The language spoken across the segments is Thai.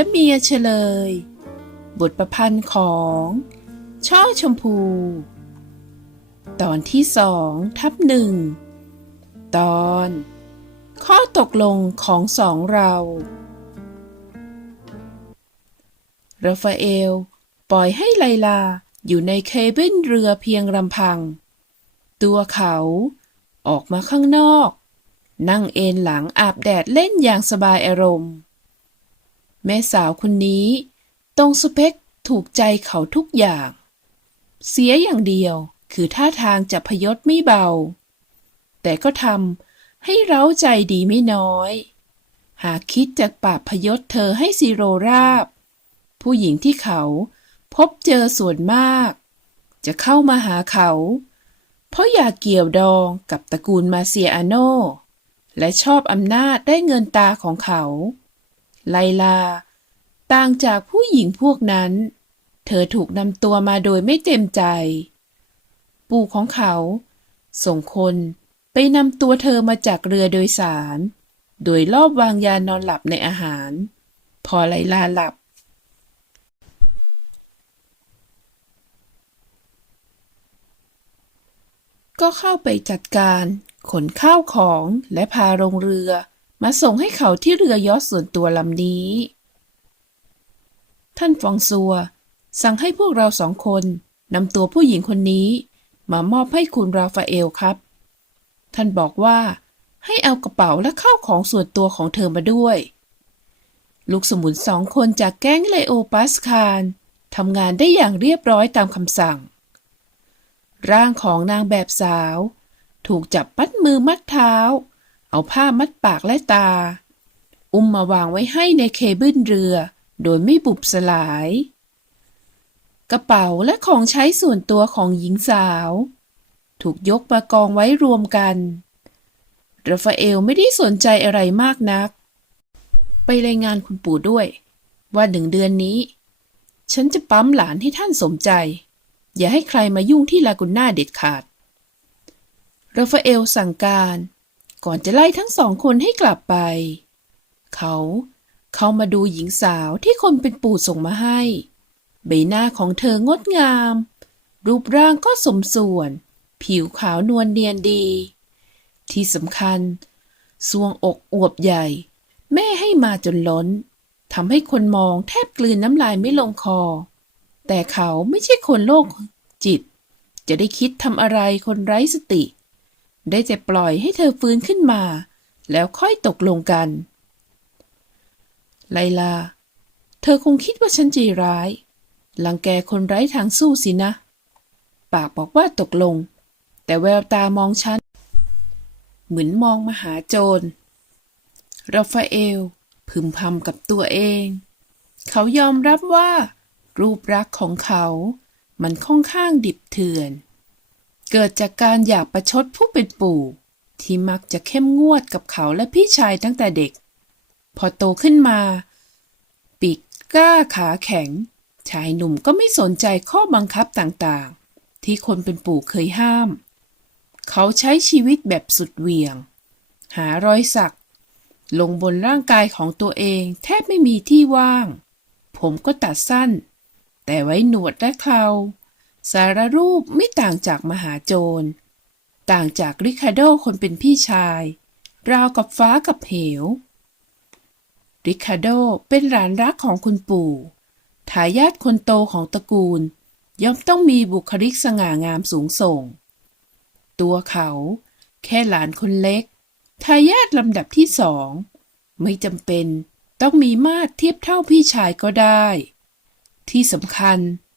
และเมียเฉลย บทประพันธ์ของ ช่อชมพู ตอนที่สองทับหนึ่งตอน ข้อตกลงของสองเราราฟาเอล ปล่อยให้ไลลาอยู่ในเคเบินเรือเพียงลำพัง ตัวเขาออกมาข้างนอก นั่งเอนหลังอาบแดดเล่นอย่างสบายอารมณ์ แม่สาวคนนี้ ตรงสเปคถูกใจเขาทุกอย่าง เสียอย่างเดียวคือท่าทางจะพยศไม่เบา แต่ก็ทำให้เร้าใจดีไม่น้อย หากคิดจะปราบพยศเธอให้ซีโรราบ ผู้หญิงที่เขาพบเจอส่วนมาก จะเข้ามาหาเขา เพราะอยากเกี่ยวดองกับตระกูลมาเซียอาโน และชอบอำนาจได้เงินตาของเขา ไลลา ต่างจากผู้หญิงพวกนั้น เธอถูกนำตัวมาโดยไม่เต็มใจ ปู่ของเขา ส่งคนไปนำตัวเธอมาจากเรือโดยสาร โดยรอบวางยานอนหลับในอาหาร พอไลลาหลับ ก็เข้าไปจัดการขนข้าวของและพาลงเรือ มาส่งให้เขาที่เรือยอชส่วนตัวลำนี้ ท่านฟองซัว สั่งให้พวกเราสองคนนำตัวผู้หญิงคนนี้ มามอบให้คุณราฟาเอลครับ ท่านบอกว่า ให้เอากระเป๋าและข้าวของส่วนตัวของเธอมาด้วย ลูกสมุนสองคนจากแก๊งไลโอปัสคารทำงานได้อย่างเรียบร้อยตามคำสั่ง ร่างของนางแบบสาว ถูกจับมัดมือมัดเท้า เอาผ้ามัดปากและตา อุ้มมาวางไว้ให้ในเคบินเรือ โดยไม่บุบสลาย กระเป๋าและของใช้ส่วนตัวของหญิงสาว ถูกยกมากองไว้รวมกันราฟาเอลไม่ได้สนใจอะไรมากนัก ไปรายงานคุณปู่ด้วย ว่าหนึ่งเดือนนี้ ฉันจะปั๊มหลานให้ท่านสมใจ อย่าให้ใครมายุ่งที่ลากุน่าเด็ดขาดราฟาเอลสั่งการ ก่อนจะไล่ทั้งสองคนให้กลับไป เขาเข้ามาดูหญิงสาวที่คนเป็นปู่ส่งมาให้ ใบหน้าของเธองดงาม รูปร่างก็สมส่วน ผิวขาวนวลเนียนดี ที่สำคัญสวงอกอวบใหญ่ แม่ให้มาจนล้นทำให้คนมองแทบกลืนน้ำลายไม่ลงคอ แต่เขาไม่ใช่คนโรคจิต จะได้คิดทำอะไรคนไร้สติ ได้แต่ปล่อยให้เธอฟื้นขึ้นมา แล้วค่อยตกลงกัน ไลลา เธอคงคิดว่าฉันใจร้ายลังแกคนไร้ทางสู้สินะ ปากบอกว่าตกลง แต่แววตามองฉัน เหมือนมองมหาโจร ราฟาเอล พึมพำกับตัวเอง เขายอมรับว่า รูปรักษ์ของเขา มันค่อนข้างดิบเถื่อน เกิดจากการอยากประชดผู้เป็นปู่ ที่มักจะเข้มงวดกับเขาและพี่ชายตั้งแต่เด็ก พอโตขึ้นมา ปีกกล้าขาแข็ง ชายหนุ่มก็ไม่สนใจข้อบังคับต่างๆ ที่คนเป็นปู่เคยห้าม เขาใช้ชีวิตแบบสุดเหวี่ยง หารอยสัก ลงบนร่างกายของตัวเองแทบไม่มีที่ว่าง ผมก็ตัดสั้น แต่ไว้หนวดและเครา สารรูปไม่ต่างจากมหาโจร ต่างจากริคาโดคนเป็นพี่ชาย ราวกับฟ้ากับเหว ริคาโดเป็นหลานรักของคุณปู่ทายาทคนโตของตระกูล ย่อมต้องมีบุคลิกสง่างามสูงส่ง ตัวเขา แค่หลานคนเล็ก ทายาทลำดับที่สอง ไม่จำเป็นต้องมีมาตรเทียบเท่าพี่ชายก็ได้ ที่สำคัญเ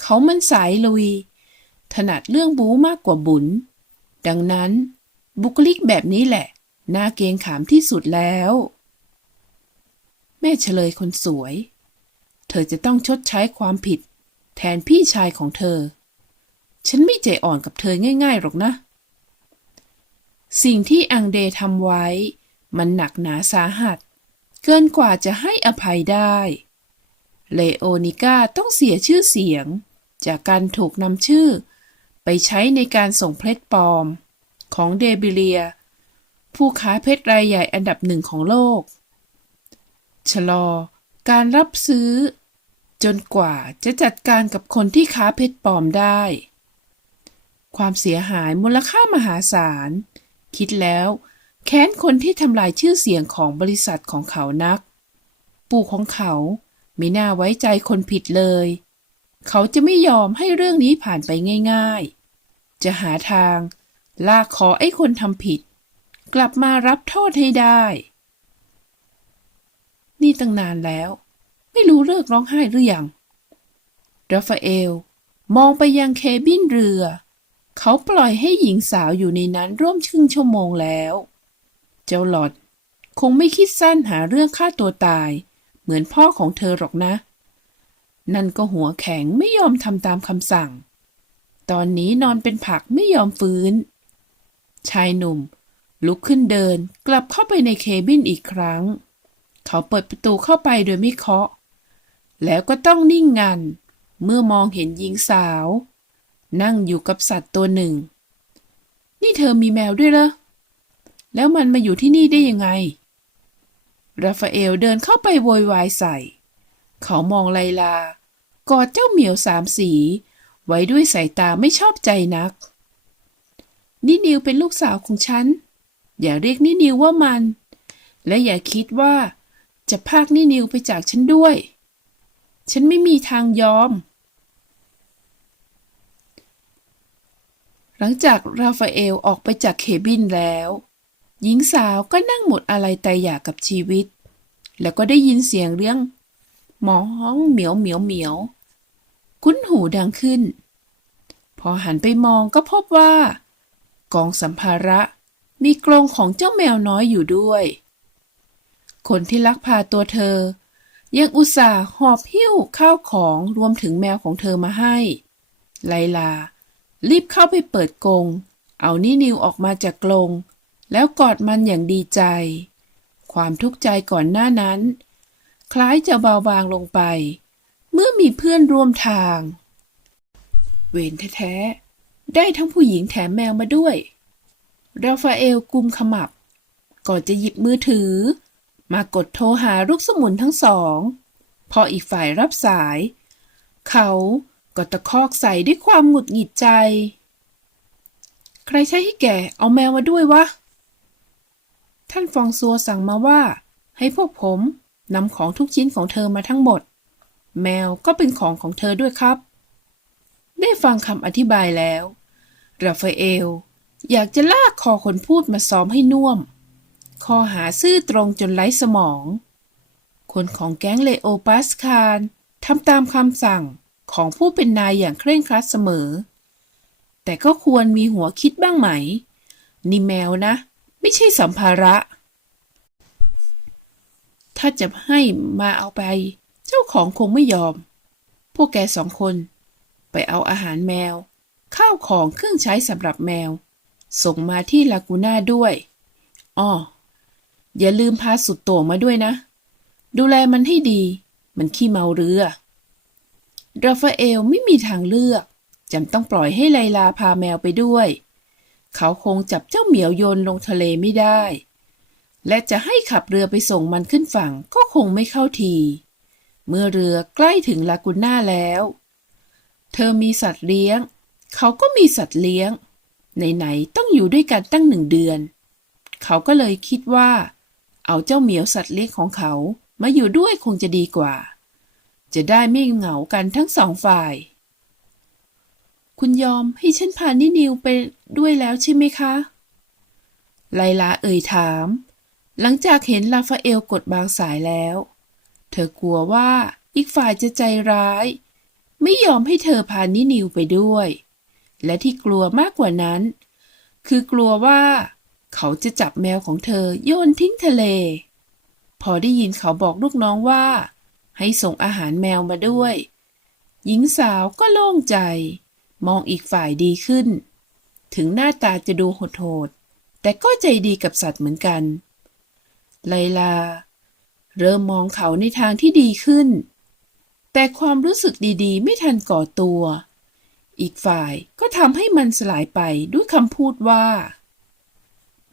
เขามันสายลุย ถนัดเรื่องบู๊มากกว่าบุญ ดังนั้น บุคลิกแบบนี้แหละ น่าเกงขามที่สุดแล้ว แม่เฉลยคนสวย เธอจะต้องชดใช้ความผิด แทนพี่ชายของเธอ ฉันไม่ใจอ่อนกับเธอง่ายๆหรอกนะ สิ่งที่อังเดทำไว้ มันหนักหนาสาหัส เกินกว่าจะให้อภัยได้เลโอนิก้าต้องเสียชื่อเสียง จากการถูกนำชื่อ ไปใช้ในการส่งเพชรปลอม ของเดบิเลีย ผู้ค้าเพชรรายใหญ่อันดับหนึ่งของโลก ชะลอการรับซื้อ จนกว่าจะจัดการกับคนที่ค้าเพชรปลอมได้ ความเสียหายมูลค่ามหาศาล คิดแล้วแค้นคนที่ทำลายชื่อเสียงของบริษัทของเขานัก ปู่ของเขาไม่น่าไว้ใจคนผิดเลย เขาจะไม่ยอมให้เรื่องนี้ผ่านไปง่าย ๆ จะหาทางลากคอไอ้คนทำผิด กลับมารับโทษให้ได้ นี่ตั้งนานแล้ว ไม่รู้เลิกร้องไห้หรือยังราฟาเอล มองไปยังเคบินเรือ เขาปล่อยให้หญิงสาวอยู่ในนั้นร่วมครึ่งชั่วโมงแล้ว เจ้าหลอดคงไม่คิดสั้นหาเรื่องฆ่าตัวตาย เหมือนพ่อของเธอหรอกนะ นั่นก็หัวแข็งไม่ยอมทำตามคำสั่ง ตอนนี้นอนเป็นผักไม่ยอมฟื้น ชายหนุ่ม ลุกขึ้นเดินกลับเข้าไปในเคบินอีกครั้ง เขาเปิดประตูเข้าไปโดยไม่เคาะ แล้วก็ต้องนิ่งงัน เมื่อมองเห็นหญิงสาว นั่งอยู่กับสัตว์ตัวหนึ่ง นี่เธอมีแมวด้วยเหรอ แล้วมันมาอยู่ที่นี่ได้ยังไง ราฟาเอลเดินเข้าไปโวยวายใส่เขามองไลลา กอดเจ้าเหมียวสามสี ไว้ด้วยสายตาไม่ชอบใจนักนี่นิวเป็นลูกสาวของฉัน อย่าเรียกนี่นิวว่ามัน และอย่าคิดว่า จะพากนี่นิวไปจากฉันด้วย ฉันไม่มีทางยอม หลังจากราฟาเอลออกไปจากเคบินแล้ว หญิงสาวก็นั่งหมดอะไรตายอยากกับชีวิต แล้วก็ได้ยินเสียงเรื่องหมอห้องเหมียวเหมียวเหมียว คุ้นหูดังขึ้น พอหันไปมองก็พบว่า กองสัมภาระมีกรงของเจ้าแมวน้อยอยู่ด้วย คนที่ลักพาตัวเธอ ยังอุตส่าห์หอบหิ้วข้าวของรวมถึงแมวของเธอมาให้ ไลลา รีบเข้าไปเปิดกรงเอานี่นิวออกมาจากกรงแล้วกอดมันอย่างดีใจ ความทุกข์ใจก่อนหน้านั้น คล้ายจะเบาบางลงไป เมื่อมีเพื่อนร่วมทาง เวนแท้ๆ ได้ทั้งผู้หญิงแถมแมวมาด้วย ราฟาเอลกุมขมับ ก่อนจะหยิบมือถือ มากดโทรหาลูกสมุนทั้งสอง พออีกฝ่ายรับสาย เขาก็ตะคอกใส่ด้วยความหงุดหงิดใจ ใครใช้ให้แกเอาแมวมาด้วยวะ ท่านฟองซัวสั่งมาว่า ให้พวกผมนำของทุกชิ้นของเธอมาทั้งหมด แมวก็เป็นของของเธอด้วยครับ ได้ฟังคำอธิบายแล้ว ราฟาเอล อยากจะลากคอคนพูดมาซ้อมให้น่วม คอหาซื่อตรงจนไร้สมอง คนของแก๊งเลโอปัสคารทำตามคำสั่งของผู้เป็นนายอย่างเคร่งครัดเสมอ แต่ก็ควรมีหัวคิดบ้างไหม นี่แมวนะ ไม่ใช่สัมภาระ ถ้าจะให้มาเอาไป เจ้าของคงไม่ยอม พวกแกสองคน ไปเอาอาหารแมว ข้าวของเครื่องใช้สำหรับแมว ส่งมาที่ลากูน่าด้วยอ้ออย่าลืมพาสุดโต่งมาด้วยนะ ดูแลมันให้ดี มันขี้เมาเรือราฟาเอลไม่มีทางเลือกจำต้องปล่อยให้ไลลาพาแมวไปด้วย เขาคงจับเจ้าเหมียวโยนลงทะเลไม่ได้ และจะให้ขับเรือไปส่งมันขึ้นฝั่งก็คงไม่เข้าที เมื่อเรือใกล้ถึงลากูน่าแล้ว เธอมีสัตว์เลี้ยง เขาก็มีสัตว์เลี้ยง ไหนๆต้องอยู่ด้วยกันตั้งหนึ่งเดือน เขาก็เลยคิดว่า เอาเจ้าเหมียวสัตว์เลี้ยงของเขามาอยู่ด้วยคงจะดีกว่า จะได้ไม่เหงากันทั้งสองฝ่าย คุณยอมให้ฉันพานินิวไปด้วยแล้วใช่ไหมคะ ไลลาเอ่ยถาม หลังจากเห็นลาฟาเอลกดบางสายแล้ว เธอกลัวว่าอีกฝ่ายจะใจร้าย ไม่ยอมให้เธอพานินิวไปด้วย และที่กลัวมากกว่านั้น คือกลัวว่า เขาจะจับแมวของเธอโยนทิ้งทะเล พอได้ยินเขาบอกลูกน้องว่า ให้ส่งอาหารแมวมาด้วย หญิงสาวก็โล่งใจ มองอีกฝ่ายดีขึ้น ถึงหน้าตาจะดูโหดๆแต่ก็ใจดีกับสัตว์เหมือนกัน ไลลา เริ่มมองเขาในทางที่ดีขึ้น แต่ความรู้สึกดีๆ ไม่ทันก่อตัว อีกฝ่ายก็ทำให้มันสลายไปด้วยคำพูดว่า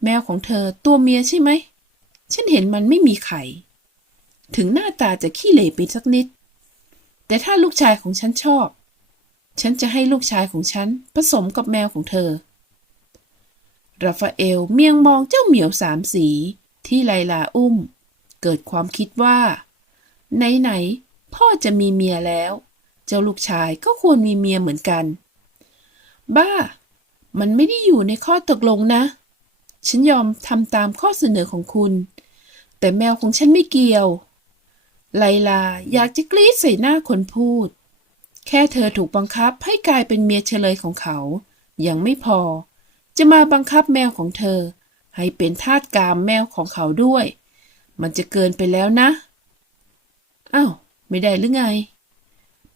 แมวของเธอตัวเมียใช่ไหม ฉันเห็นมันไม่มีไข่ ถึงหน้าตาจะขี้เหร่ไปสักนิด แต่ถ้าลูกชายของฉันชอบ ฉันจะให้ลูกชายของฉันผสมกับแมวของเธอราฟาเอลเมียงมองเจ้าเหมียวสามสีที่ไลลาอุ้ม เกิดความคิดว่า ไหนๆพ่อจะมีเมียแล้ว เจ้าลูกชายก็ควรมีเมียเหมือนกัน บ้า มันไม่ได้อยู่ในข้อตกลงนะ ฉันยอมทำตามข้อเสนอของคุณ แต่แมวของฉันไม่เกี่ยว ไลลาอยากจะกรีดใส่หน้าคนพูด แค่เธอถูกบังคับให้กลายเป็นเมียเฉลยของเขา ยังไม่พอ จะมาบังคับแมวของเธอ ให้เป็นทาสกามแมวของเขาด้วย มันจะเกินไปแล้วนะ อ้าว ไม่ได้หรือไง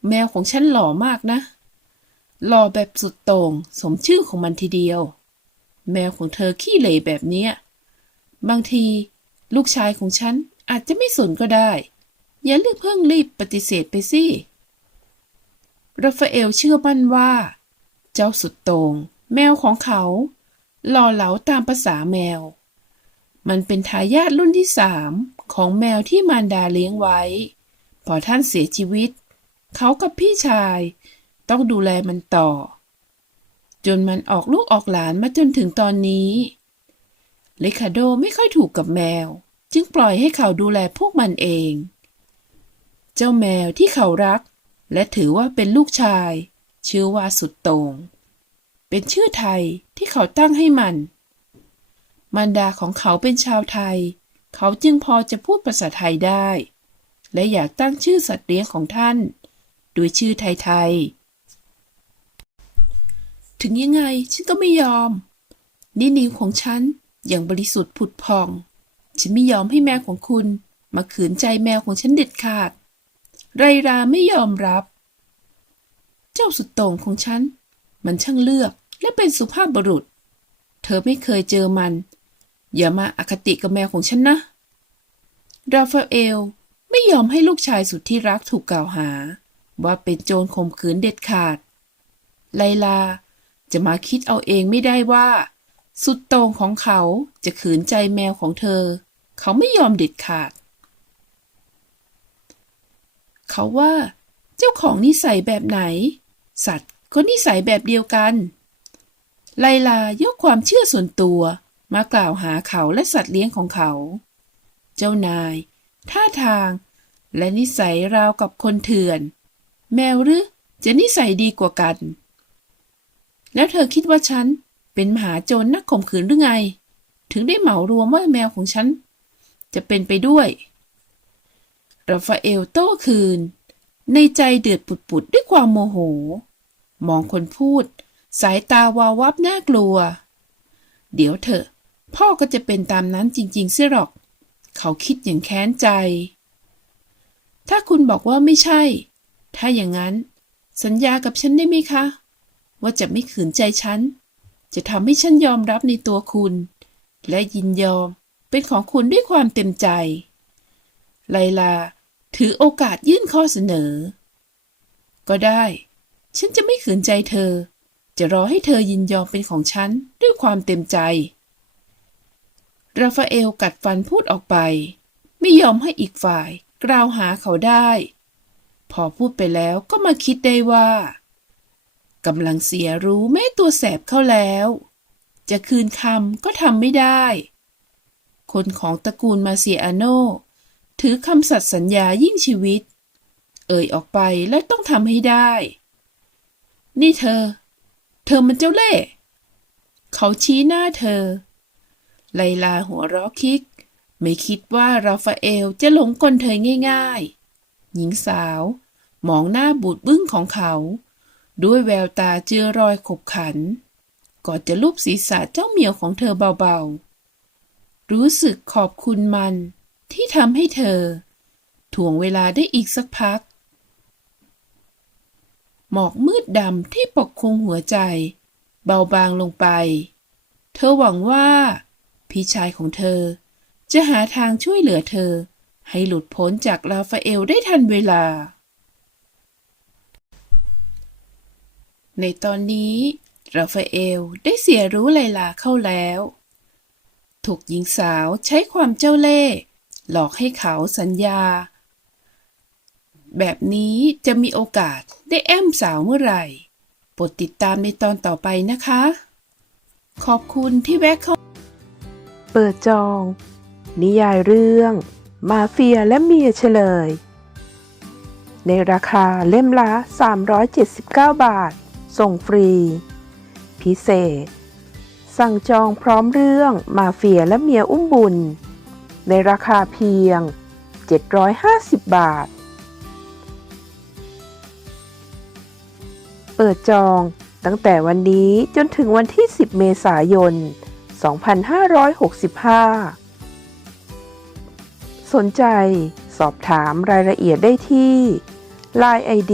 แมวของฉันหล่อมากนะ หล่อแบบสุดโต่งสมชื่อของมันทีเดียว แมวของเธอขี้เหร่แบบเนี้ บางทีลูกชายของฉันอาจจะไม่สนก็ได้ อย่าเลือกเพิ่งรีบปฏิเสธไปสิราฟาเอลเชื่อมั่นว่า เจ้าสุดโต่งแมวของเขา หล่อเหลาตามภาษาแมว มันเป็นทายาทรุ่นที่สามของแมวที่มารดาเลี้ยงไว้ พอท่านเสียชีวิต เขากับพี่ชาย ต้องดูแลมันต่อ จนมันออกลูกออกหลานมาจนถึงตอนนี้เลคาโดไม่ค่อยถูกกับแมว จึงปล่อยให้เขาดูแลพวกมันเอง เจ้าแมวที่เขารัก และถือว่าเป็นลูกชาย ชื่อว่าสุดโต่งเป็นชื่อไทยที่เขาตั้งให้มัน มารดาของเขาเป็นชาวไทย เขาจึงพอจะพูดภาษาไทยได้ และอยากตั้งชื่อสัตว์เลี้ยงของท่าน โดยชื่อไทยๆ ถึงยังไงฉันก็ไม่ยอมนี่นิ้วของฉันอย่างบริสุทธิ์ผุดพอง ฉันไม่ยอมให้แมวของคุณ มาขืนใจแมวของฉันเด็ดขาด ไรราไม่ยอมรับ เจ้าสุดโต่งของฉัน มันช่างเลือกและเป็นสุภาพบุรุษ เธอไม่เคยเจอมัน อย่ามาอคติกับแมวของฉันนะ ราฟาเอลไม่ยอมให้ลูกชายสุดที่รักถูกกล่าวหา ว่าเป็นโจรข่มขืนเด็ดขาด ไลลาจะมาคิดเอาเองไม่ได้ว่า สุดโต่งของเขาจะขืนใจแมวของเธอ เขาไม่ยอมเด็ดขาด เขาว่าเจ้าของนิสัยแบบไหน สัตว์ก็นิสัยแบบเดียวกัน ไลลายกความเชื่อส่วนตัว มากล่าวหาเขาและสัตว์เลี้ยงของเขา เจ้านาย ท่าทาง และนิสัยราวกับคนเถื่อน แมวหรือจะนิสัยดีกว่ากัน แล้วเธอคิดว่าฉันเป็นมหาโจรนักข่มขืนหรือไง ถึงได้เหมารวมว่าแมวของฉัน จะเป็นไปด้วย ราฟาเอลโต้คืน ในใจเดือดปุดๆด้วยความโมโห มองคนพูด สายตาวาววับน่ากลัว เดี๋ยวเถอะ พ่อก็จะเป็นตามนั้นจริงๆเสียหรอก เขาคิดอย่างแค้นใจ ถ้าคุณบอกว่าไม่ใช่ ถ้าอย่างนั้น สัญญากับฉันได้ไหมคะ ว่าจะไม่ขืนใจฉัน จะทำให้ฉันยอมรับในตัวคุณ และยินยอมเป็นของคุณด้วยความเต็มใจ ไลลา ถือโอกาสยื่นข้อเสนอ ก็ได้ ฉันจะไม่ขืนใจเธอ จะรอให้เธอยินยอมเป็นของฉันด้วยความเต็มใจ ราฟาเอลกัดฟันพูดออกไป ไม่ยอมให้อีกฝ่ายกล่าวหาเขาได้ พอพูดไปแล้วก็มาคิดได้ว่ากำลังเสียรู้แม่ตัวแสบเข้าแล้ว จะคืนคำก็ทำไม่ได้ คนของตระกูลมาเซียอาโน ถือคำสัตย์สัญญายิ่งชีวิต เอ่ยออกไปแล้วต้องทำให้ได้ นี่เธอ เธอมันเจ้าเล่ห์เขาชี้หน้าเธอ ไลลาหัวเราะคิก ไม่คิดว่าราฟาเอลจะหลงกลเธอง่ายๆ หญิงสาวมองหน้าบูดบึ้งของเขา ด้วยแววตาเจือรอยขบขัน ก่อนจะลูบศีรษะเจ้าเหมียวของเธอเบาๆ รู้สึกขอบคุณมันที่ทำให้เธอ ถ่วงเวลาได้อีกสักพัก หมอกมืดดำที่ปกคลุมหัวใจ เบาบางลงไป เธอหวังว่า พี่ชายของเธอ จะหาทางช่วยเหลือเธอ ให้หลุดพ้นจากราฟาเอลได้ทันเวลา ในตอนนี้ราฟาเอลได้เสียรู้ไลลาเข้าแล้ว ถูกหญิงสาวใช้ความเจ้าเล่ห์หลอกให้เขาสัญญา แบบนี้จะมีโอกาสได้แอมสาวเมื่อไหร่โปรดติดตามในตอนต่อไปนะคะ ขอบคุณที่แวะเข้า เปิดจอง นิยายเรื่อง มาเฟียและเมียเฉลย ในราคาเล่มละ 379 บาท ส่งฟรี พิเศษ สั่งจองพร้อมเรื่องมาเฟียและเมียอุ้มบุญ ในราคาเพียง 750 บาท เปิดจองตั้งแต่วันนี้จนถึงวันที่ 10 เมษายน 2565 สนใจสอบถามรายละเอียดได้ที่ Line ID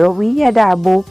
รวิยาดาบุ๊ก